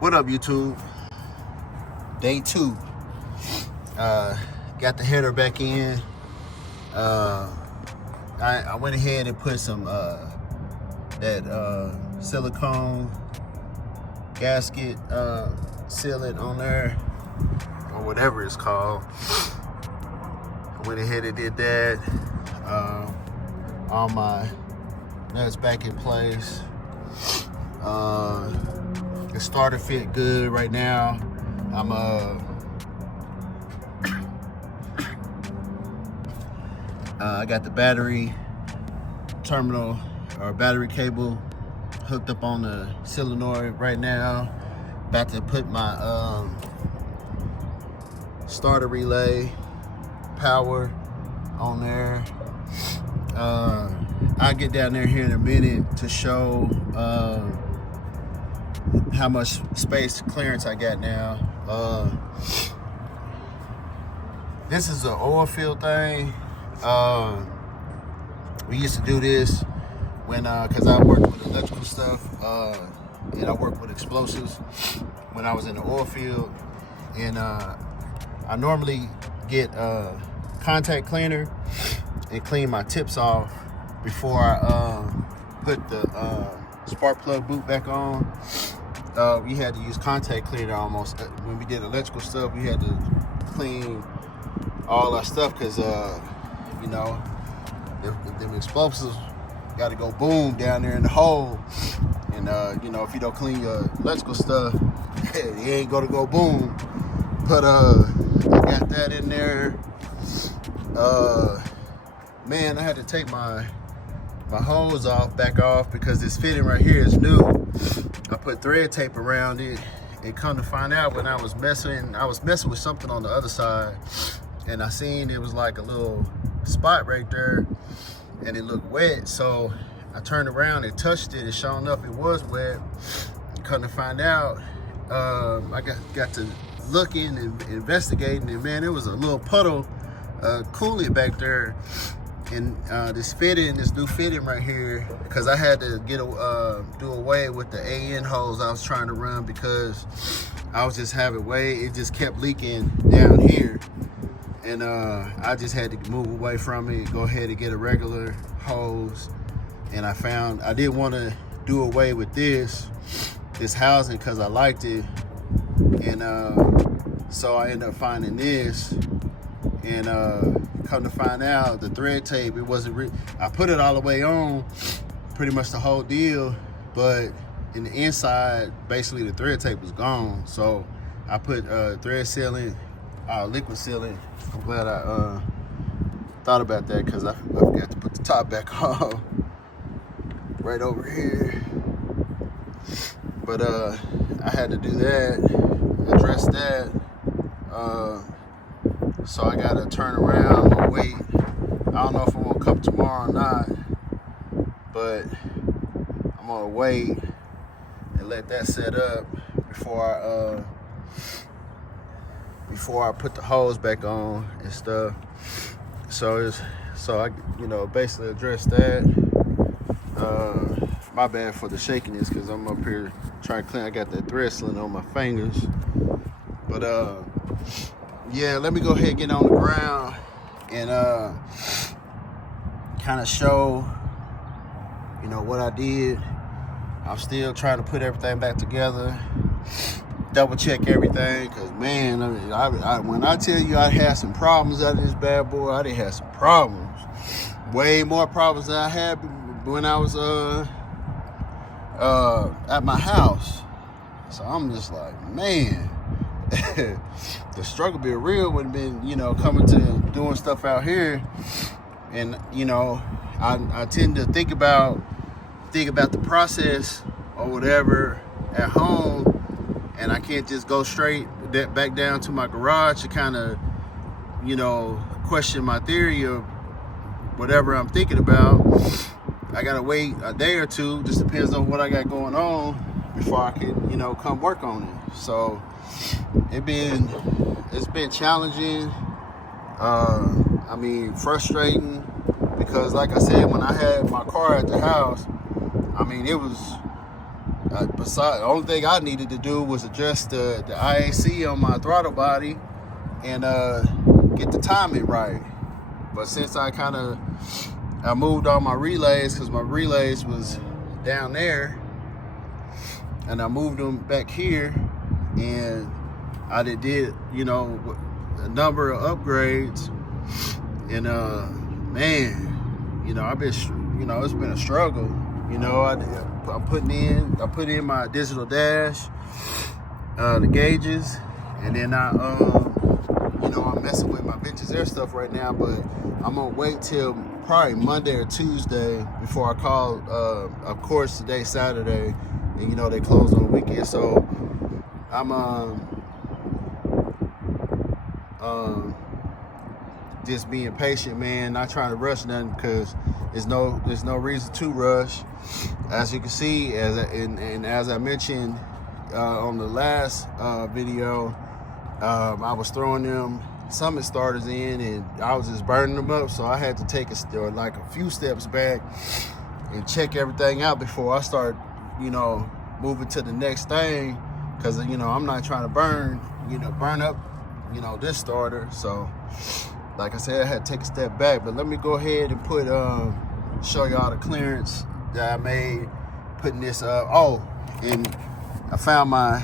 What up, YouTube? Day 2. Got the header back in. I went ahead and put some that silicone gasket sealant on there, or whatever it's called. I went ahead and did that. All my nuts back in place. The starter fit good right now. I got the battery terminal or battery cable hooked up on the solenoid right now. About to put my starter relay power on there. I'll get down there here in a minute to show how much space clearance I got now. This is an oil field thing. We used to do this when, cause I worked with electrical stuff, and I worked with explosives when I was in the oil field. And I normally get contact cleaner and clean my tips off before I put the spark plug boot back on. We had to use contact cleaner almost. When we did electrical stuff, we had to clean all our stuff because, you know, them explosives got to go boom down there in the hole. And, you know, if you don't clean your electrical stuff, it ain't going to go boom. But I got that in there. Man, I had to take my hose back off because this fitting right here is new. I put thread tape around it, and come to find out when I was messing with something on the other side, and I seen it was like a little spot right there, and it looked wet. So I turned around and touched it, and sure enough, it was wet. Come to find out, I got to looking and investigating, and man, it was a little puddle coolant back there. And this new fitting right here, because I had to do away with the AN hose I was trying to run because I was just having it just kept leaking down here, and I just had to move away from it, go ahead and get a regular hose. And I didn't want to do away with this housing because I liked it, and so I ended up finding this. And come to find out, the thread tape, it wasn't I put it all the way on, pretty much the whole deal, but in the inside, basically the thread tape was gone. So I put thread sealant, liquid sealant. I'm glad I thought about that because I forgot to put the top back on right over here. But I had to do that, address that. So I gotta turn around and wait. I don't know if I'm gonna come tomorrow or not, but I'm gonna wait and let that set up before I put the hose back on and stuff. So I, you know, basically address that. My bad for the shakiness because I'm up here trying to clean. I got that thread slitting on my fingers, but yeah, let me go ahead and get on the ground and kind of show, you know, what I did. I'm still trying to put everything back together, double check everything, because man, I when I tell you I had some problems out of this bad boy, I did have some problems, way more problems than I had when I was at my house. So I'm just like, man. The struggle be real would have been, you know, coming to doing stuff out here. And, you know, I tend to think about the process or whatever at home, and I can't just go straight back down to my garage to kind of, you know, question my theory of whatever I'm thinking about. I gotta wait a day or two, just depends on what I got going on, before I can, you know, come work on it. So it's been challenging. I mean, frustrating, because like I said, when I had my car at the house, I mean, it was Besides, the only thing I needed to do was adjust the IAC on my throttle body and get the timing right. But since I moved all my relays, because my relays was down there, and I moved them back here, and I did you know, a number of upgrades, and man, you know, I've been, you know, it's been a struggle. You know, I put in my digital dash, the gauges, and then you know, I'm messing with my vintage air stuff right now, but I'm gonna wait till probably Monday or Tuesday before I call. Of course, today's Saturday, and you know they close on the weekend, so I'm just being patient, man. Not trying to rush nothing, because there's no reason to rush. As you can see, as I mentioned on the last video, I was throwing them Summit starters in, and I was just burning them up. So I had to take a few steps back and check everything out before I start, you know, moving to the next thing. Because, you know, I'm not trying to burn up, you know, this starter. So, like I said, I had to take a step back. But let me go ahead and show y'all the clearance that I made putting this up. Oh, and I found my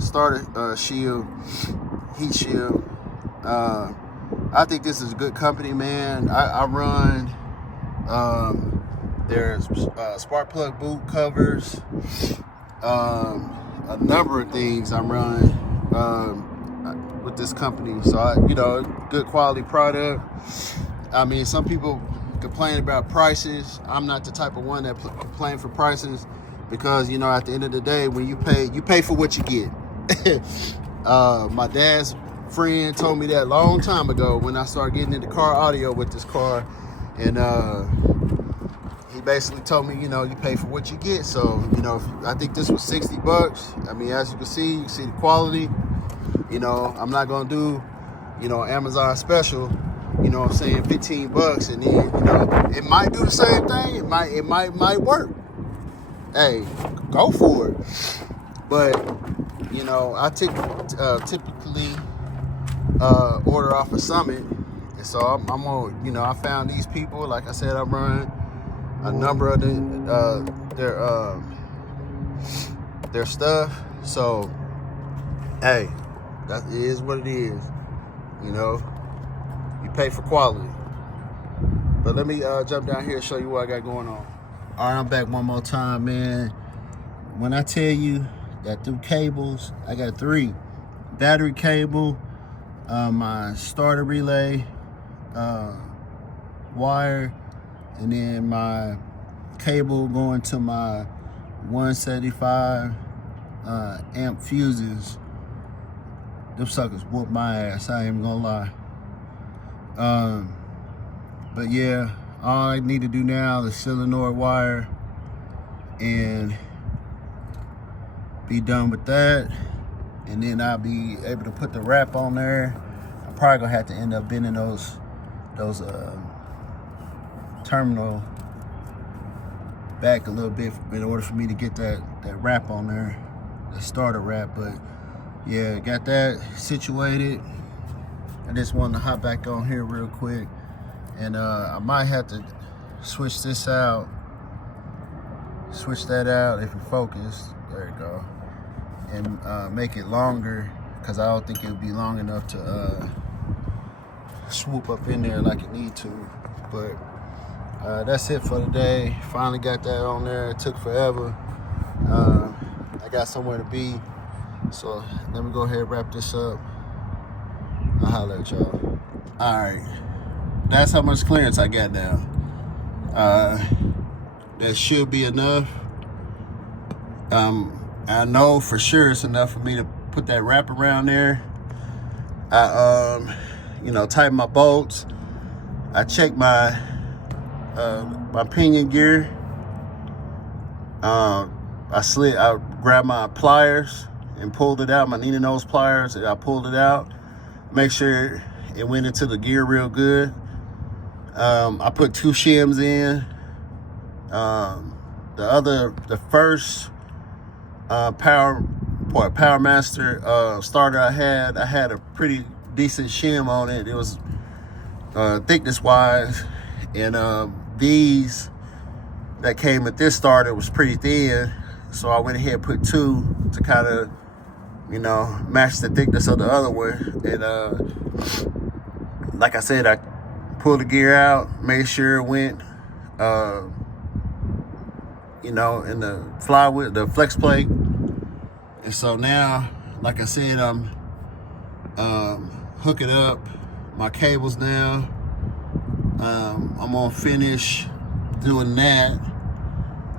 starter shield, heat shield. I think this is a good company, man. I run there's spark plug boot covers, a number of things I'm running with this company. So you know, good quality product. I mean, some people complain about prices. I'm not the type of one that complain for prices, because you know, at the end of the day, when you pay for what you get. My dad's friend told me that a long time ago when I started getting into car audio with this car, and he basically told me, you know, you pay for what you get. So, you know, I think this was $60. I mean, as you can see the quality. You know, I'm not gonna do, you know, Amazon special, you know what I'm saying, $15, and then, you know, it might do the same thing. It might work. Hey, go for it. But, you know, I typically order off of Summit, and so I'm gonna, you know, I found these people. Like I said, I run a number of their stuff. So, hey, that is what it is. You know, you pay for quality. But let me jump down here and show you what I got going on. All right, I'm back one more time, man. When I tell you that through cables, I got 3: battery cable, my starter relay wire, and then my cable going to my 175 amp fuses. Them suckers whoop my ass, I ain't even gonna lie. But yeah, all I need to do now is solenoid wire and be done with that, and then I'll be able to put the wrap on there. I'm probably gonna have to end up bending those terminal back a little bit in order for me to get that wrap on there, the starter wrap. But yeah, got that situated. I just wanted to hop back on here real quick, and I might have to switch that out if you focus. There you go. And make it longer, because I don't think it would be long enough to swoop up in there like it need to. But that's it for today. Finally got that on there. It took forever. I got somewhere to be, so let me go ahead and wrap this up. I'll holler at y'all. All right, that's how much clearance I got now. That should be enough. I know for sure it's enough for me to put that wrap around there. I you know, tighten my bolts. I check my pinion gear. I grabbed my pliers and pulled it out, my Nina nose pliers, and I pulled it out. Make sure it went into the gear real good. I put 2 shims in. The first Power Master starter I had a pretty decent shim on it. It was thickness wise, and these that came with this starter was pretty thin, so I went ahead and put 2 to kind of, you know, match the thickness of the other one. And like I said, I pulled the gear out, made sure it went you know, in the flywheel, the flex plate. And so now, like I said, I'm hooking up my cables now. I'm gonna finish doing that,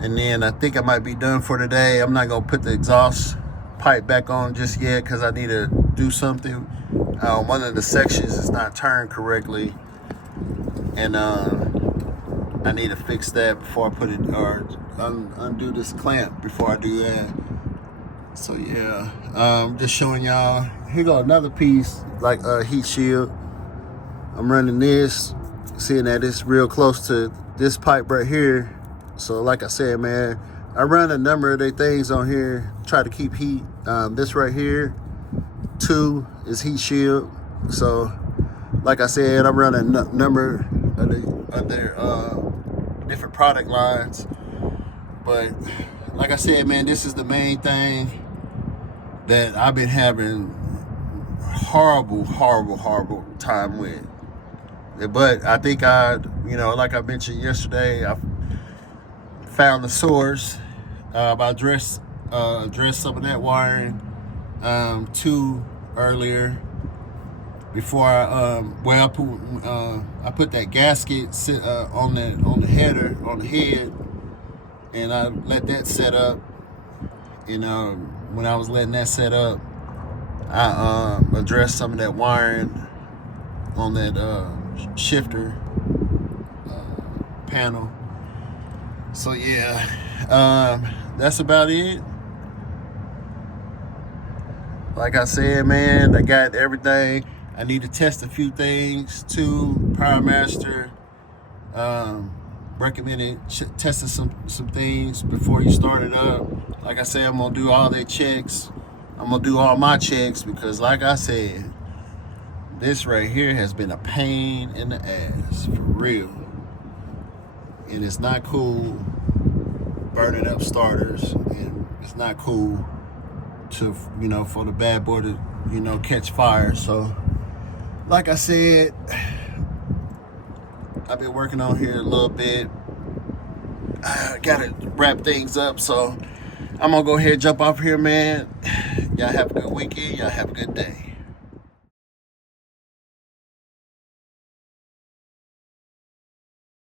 and then I think I might be done for today. I'm not gonna put the exhaust pipe back on just yet because I need to do something. One of the sections is not turned correctly, and I need to fix that before I put it, or undo this clamp before I do that. So yeah, just showing y'all. Here go another piece, like a heat shield. I'm running this, seeing that it's real close to this pipe right here. So like I said, man, I run a number of the things on here, try to keep heat. This right here, 2 is heat shield. So like I said, I run a number of their different product lines. But like I said, man, this is the main thing that I've been having horrible time with. But I think you know, like I mentioned yesterday, I found the source. I addressed some of that wiring too earlier. Before I put that gasket on the header, on the head, and I let that set up. And when I was letting that set up, I addressed some of that wiring on that shifter panel. So yeah, that's about it. Like I said, man, I got everything. I need to test a few things too. Power Master recommended testing some things before you start it up. Like I said, I'm gonna do all their checks. I'm gonna do all my checks because, like I said, this right here has been a pain in the ass for real, and it's not cool burning up starters, and it's not cool to, you know, for the bad boy to, you know, catch fire. So like I said, I've been working on here a little bit. I gotta wrap things up, so I'm gonna go ahead and jump off here, man. Y'all have a good weekend. Y'all have a good day.